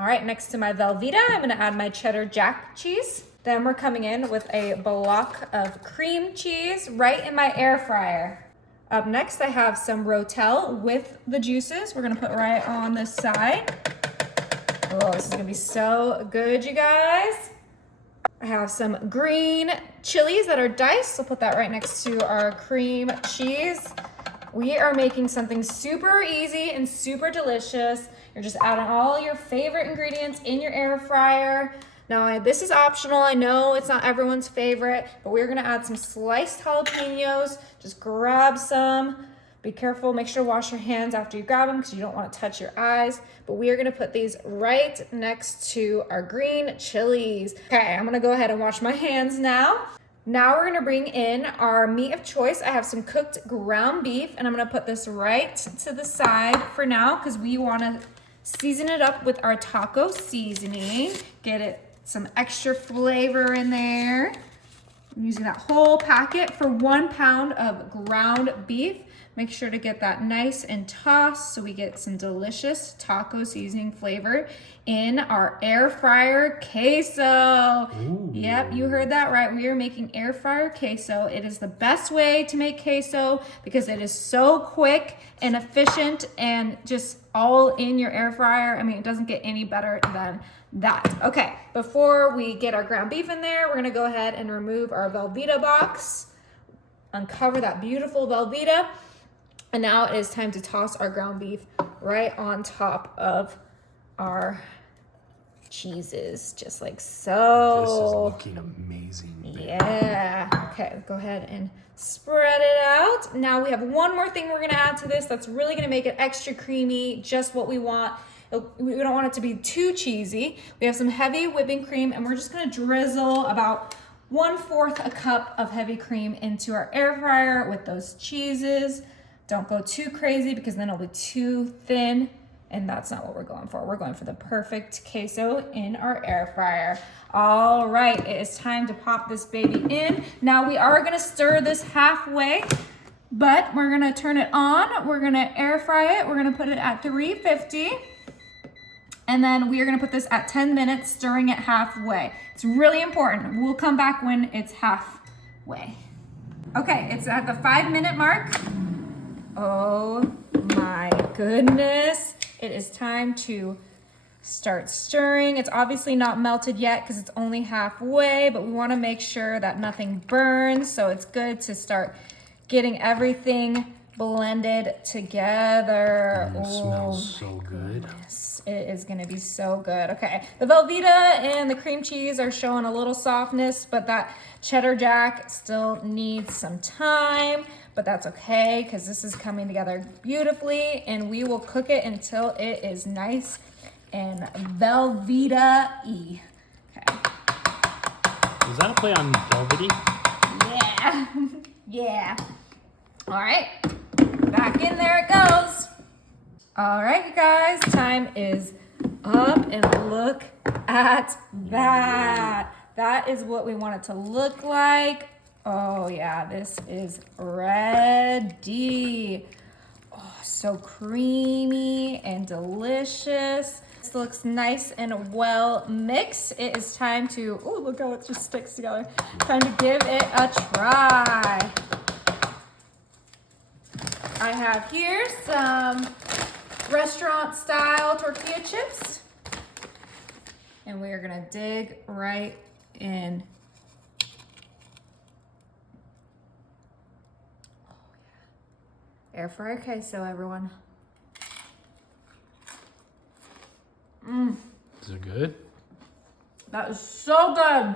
All right, next to my Velveeta, I'm gonna add my cheddar jack cheese. Then we're coming in with a block of cream cheese right in my air fryer. Up next, I have some Rotel with the juices. We're gonna put right on this side. Oh, this is gonna be so good, you guys. I have some green chilies that are diced. So put that right next to our cream cheese. We are making something super easy and super delicious. You're just adding all your favorite ingredients in your air fryer. Now, this is optional. I know it's not everyone's favorite, but we're gonna add some sliced jalapenos. Just grab some. Be careful, make sure to wash your hands after you grab them because you don't want to touch your eyes. But we are gonna put these right next to our green chilies. Okay, I'm gonna go ahead and wash my hands now. Now we're gonna bring in our meat of choice. I have some cooked ground beef and I'm gonna put this right to the side for now because we wanna season it up with our taco seasoning. Get it some extra flavor in there. I'm using that whole packet for 1 pound of ground beef. Make sure to get that nice and tossed so we get some delicious taco seasoning flavor in our air fryer queso. Ooh. Yep, you heard that right. We are making air fryer queso. It is the best way to make queso because it is so quick and efficient and just all in your air fryer. I mean, it doesn't get any better than that. Okay, before we get our ground beef in there, we're gonna go ahead and remove our Velveeta box, uncover that beautiful Velveeta. And now it is time to toss our ground beef right on top of our cheeses, just like so. This is looking amazing. Babe. Yeah. Okay, go ahead and spread it out. Now we have one more thing we're gonna add to this that's really gonna make it extra creamy, just what we want. We don't want it to be too cheesy. We have some heavy whipping cream and we're just gonna drizzle about 1/4 a cup of heavy cream into our air fryer with those cheeses. Don't go too crazy because then it'll be too thin and that's not what we're going for. We're going for the perfect queso in our air fryer. All right, it is time to pop this baby in. Now we are gonna stir this halfway, but we're gonna turn it on. We're gonna air fry it. We're gonna put it at 350. And then we are gonna put this at 10 minutes, stirring it halfway. It's really important. We'll come back when it's halfway. Okay, it's at the 5-minute mark. Oh my goodness. It is time to start stirring. It's obviously not melted yet because it's only halfway, but we wanna make sure that nothing burns. So it's good to start getting everything blended together. It smells so good. It is gonna be so good. Okay, the Velveeta and the cream cheese are showing a little softness, but that cheddar jack still needs some time, but that's okay because this is coming together beautifully and we will cook it until it is nice and Velveeta-y. Okay. Is that a play on velvety? Yeah, yeah. All right, back in there it goes. All right, you guys, time is up and look at that. That is what we want it to look like. Oh yeah, this is ready. Oh, so creamy and delicious. This looks nice and well mixed. It is time to, oh, look how it just sticks together. Time to give it a try. I have here some restaurant style tortilla chips and we are gonna dig right in. Oh yeah, air fryer queso, everyone. Is it good? That is so good.